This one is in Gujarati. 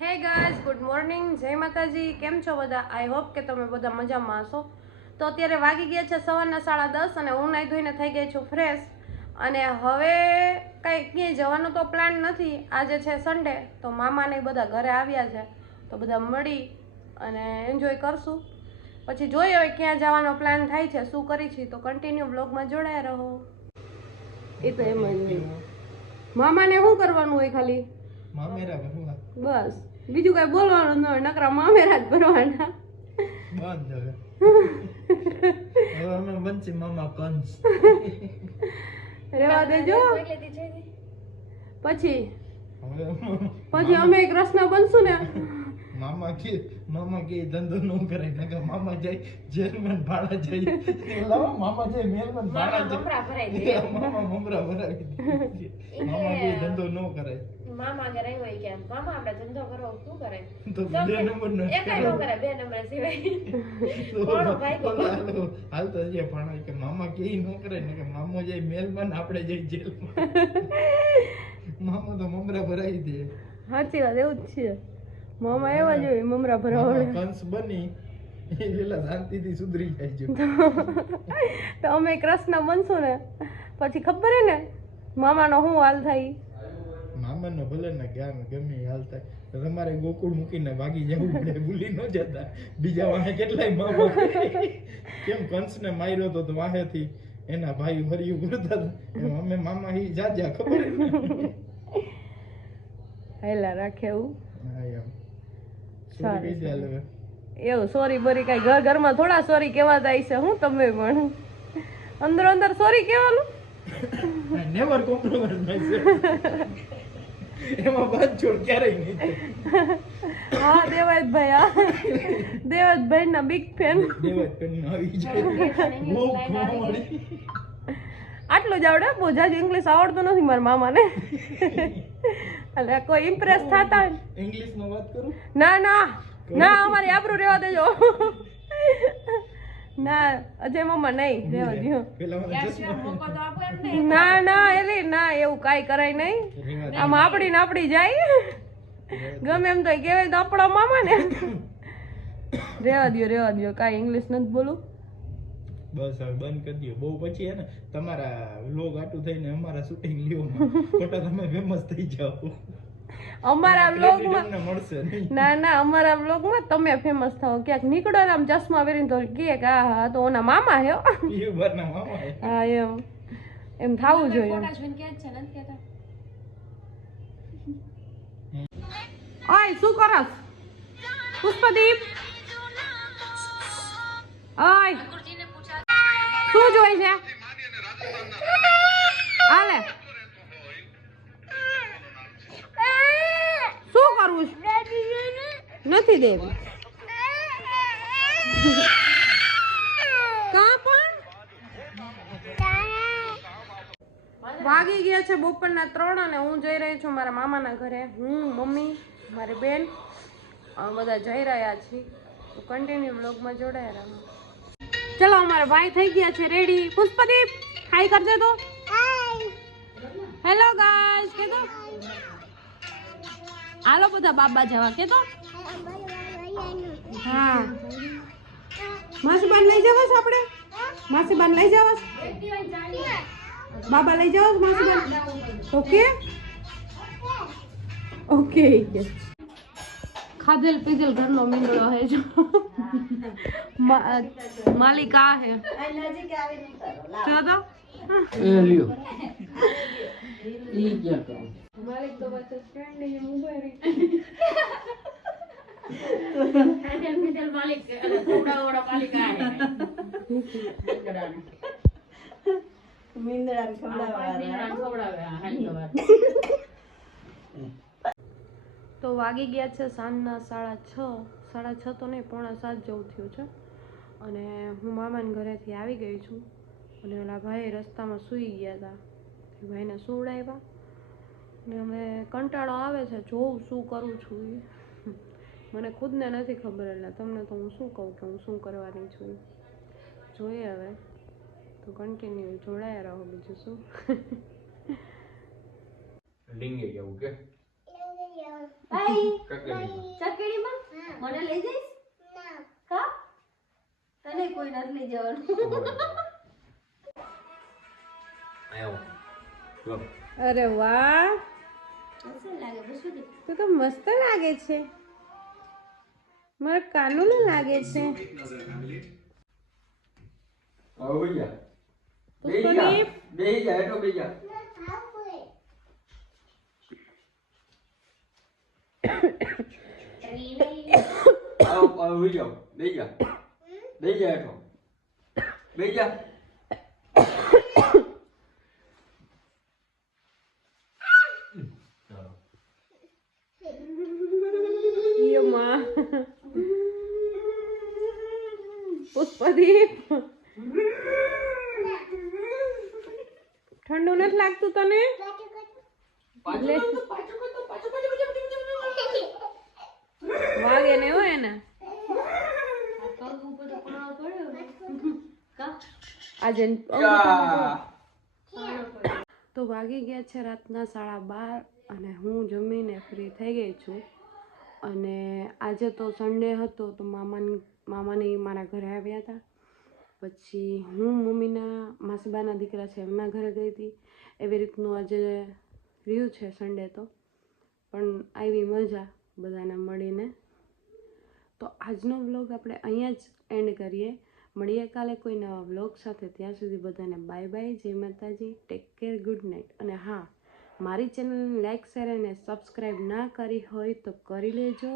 હે ગાઈઝ, ગુડ મોર્નિંગ, જય માતાજી. કેમ છો બધા? આઈ હોપ કે તમે બધા મજામાં હશો. તો અત્યારે વાગી ગયા છે સવારના 10:30 અને હું નાઈ ધોઈને થઈ ગઈ છું ફ્રેશ. અને હવે કંઈ ક્યાંય જવાનો તો પ્લાન નથી. આજે છે સન્ડે, તો મામાને બધા ઘરે આવ્યા છે, તો બધા મળી અને એન્જોય કરશું. પછી જોઈએ હવે ક્યાં જવાનો પ્લાન થાય છે, શું કરી છે. તો કન્ટિન્યુ બ્લોગમાં જોડાયા રહો. એ તો એમ જ હોય. મામાને શું કરવાનું હોય? ખાલી મામેરા ભરવા બસ, બીજું કઈ બોલવાનું ન હોય, નકરા મામેરા જ ભરવાના. બંધ હવે અમે બનશે મામા કંસ રેવા દેજો. પછી હવે અમે કૃષ્ણ બનશું ને. મામા કે ધંધો ન કરે નકર મામા જાય જેલમાં ભાડા જાય લાવો મામા જાય મેલમાં ભાડા જાય મામા મમરા ભરાવી દે મામા કે ધંધો ન કરે મામા ઘરે હોય કે મામા આપણે ધંધો કરો શું કરે તો બે નંબર નો એકાઈ ન કરે, બે નંબર સિવાય કોણ ભાઈ કો હાલ તો જે પણ કે મામા કે ન કરે ને કે મામો જાય મેલમાં આપણે જાય જેલમાં મામા તો મમરા ભરાવી દે. સાચી વાત, એવું જ છે. મામા એવા જ હોય, મમરા ભરાવડે. કંસ બની એ પેલા શાંતિથી સુધરી જાય છે. તો અમે કૃષ્ણ બનશું ને પછી ખબર હે ને મામાનો શું હાલ થાય. મામાનો ભલે ને ક્યાં ગમે હાલ થાય, તમારે ગોકુળ મૂકીને ભાગી જવું પડે, ભૂલી ન જતા. બીજા વાહે કેટલાય મામા કેમ કંસને માર્યો તો વાહેથી એના ભાઈ હરિયું કરતા એમ અમે મામા હી જાજા ખબર હેલા રાખે એવું. હા એમ સોરી કહી દે હવે. એવું સોરી બોરી કઈ ઘર ઘરમાં થોડા સોરી કહેવાતા હશે. હું તમે પણ અંદર અંદર સોરી કહેવાનું. નેવર કોમ્પ્રોમાઇઝ એમાં બાદ છોડ ક્યારેય નહીં. હા દેવાજભાઈ, હા દેવાજભાઈ ના બિગ ફેન. દેવાજભાઈ આવી જાય બહુ કોમેડી. આટલું જ આવડે, બહુ જાજુ ઇંગ્લિશ આવડતું નથી મારા મામાને. એટલે કોઈ ઇમ્પ્રેસ થતા હોય. ઇંગ્લિશમાં વાત કરું? ના ના ના, અમારી આબરૂ રહેવા દેજો. ના અજય મામા નહીં, રહેવા દો. પેલા મને ચશ્મા ના ના એલી ના, એવું કાંઈ કરાય નહીં. આમ આપડી ને આપડી જાય, ગમે એમ તો કહેવાય તો આપણા મામા ને. રહેવા દો, કાંઈ ઇંગ્લિશ નથી બોલું. બસ હવે બંધ કરી દો. બહુ પછી હે ને તમારા વ્લોગ આટું થઈને અમારા શૂટિંગ લ્યો ખોટા તમે ફેમસ થઈ જાઓ. અમારા વ્લોગમાં મળશે નહીં. ના ના, અમારા વ્લોગમાં તમે ફેમસ થાઓ. ક્યાંક નીકળો ને આમ ચશ્મા પહેરીને તો કે હા તો ઓના મામા હે. યુટ્યુબરના મામા હે. હા એમ થાવું જોઈએ. ઓય શું કરસ પુષ્પદીપ? ઓય શું જોઈ છે? હાલે શું કરવું છે? નથી દેવી. કા પણ વાગી ગયા છે બપોરના 3 અને હું જઈ રહી છું મારા મામાના ઘરે. હું, મમ્મી, મારી બેન બધા જઈ રહ્યા છીએ. તો કન્ટિન્યુ બ્લોગમાં જોડાયા રહો. ચલો અમારા ભાઈ થઈ ગયા છે રેડી. પુષ્પદીપ હાય કરજે તો. હેલો ગાઈસ કે તો. હાલો બધા બાબા જવા કે તો. હા માસીબાન લઈ જવાસ આપણે. માસીબાન લઈ જવાસ. બાબા લઈ જાવ માસીબાન. Okay okay. ખાધેલ પીધેલ ઘરનો મીંડળો હે જો. માલિક આ હે જો તો એ લ્યો ઈ ક્યાં કરો માલિક તો બચ્ચો સ્ટેન્ડ હે મોબાઈલ ખાધેલ પીધેલ માલિક થોડા ઓડા માલિક આ હે મીંડળા ખવડાવે હાલી વાર. તો વાગી ગયા છે સાંજના 6:30 તો નહીં, 6:45 જેવું થયું છે. અને હું મામાના ઘરેથી આવી ગઈ છું. અને ઓલા ભાઈ રસ્તામાં સૂઈ ગયા હતા, ભાઈને સુવડાવ્યા. ને હવે કંટાળો આવે છે, જોઉં શું કરું છું. મને ખુદને નથી ખબર, એટલે તમને તો હું શું કહું કે હું શું કરવાની છું. જોઈએ હવે તો કન્ટિન્યુ જોડાયા રહો. બીજું શું ડીંગે કેવું કે ચકેડીમાં મને લઈ જઈશ કા તને કોઈ નથી લઈ જવાનું અરે વાહ તું તો મસ્ત લાગે છે મારા કાનું લાગે છે પુષ્પદીપ પુષ્પદીપ ઠંડુ નથી લાગતું તને વાગે ને હોય ને આજે તો વાગી ગયા છે રાતના 12:30 અને હું જમીને ફ્રી થઈ ગઈ છું અને આજે તો સન્ડે હતો તો મામાની મારા ઘરે આવ્યા હતા પછી હું મમ્મીના માસીબાના દીકરા છે એમના ઘરે ગઈ હતી એવી રીતનું આજે રહ્યું છે સન્ડે તો પણ આવી મજા બધાને મળીને તો આજનો વ્લોગ આપણે અહીંયા જ એન્ડ કરીએ મળીએ કાલે કોઈ નવા વ્લોગ સાથે ત્યાં સુધી બધાને બાય બાય જય માતાજી ટેક કેર ગુડ નાઇટ અને હા મારી ચેનલને લાઇક શેર અને સબસ્ક્રાઈબ ના કરી હોય તો કરી લેજો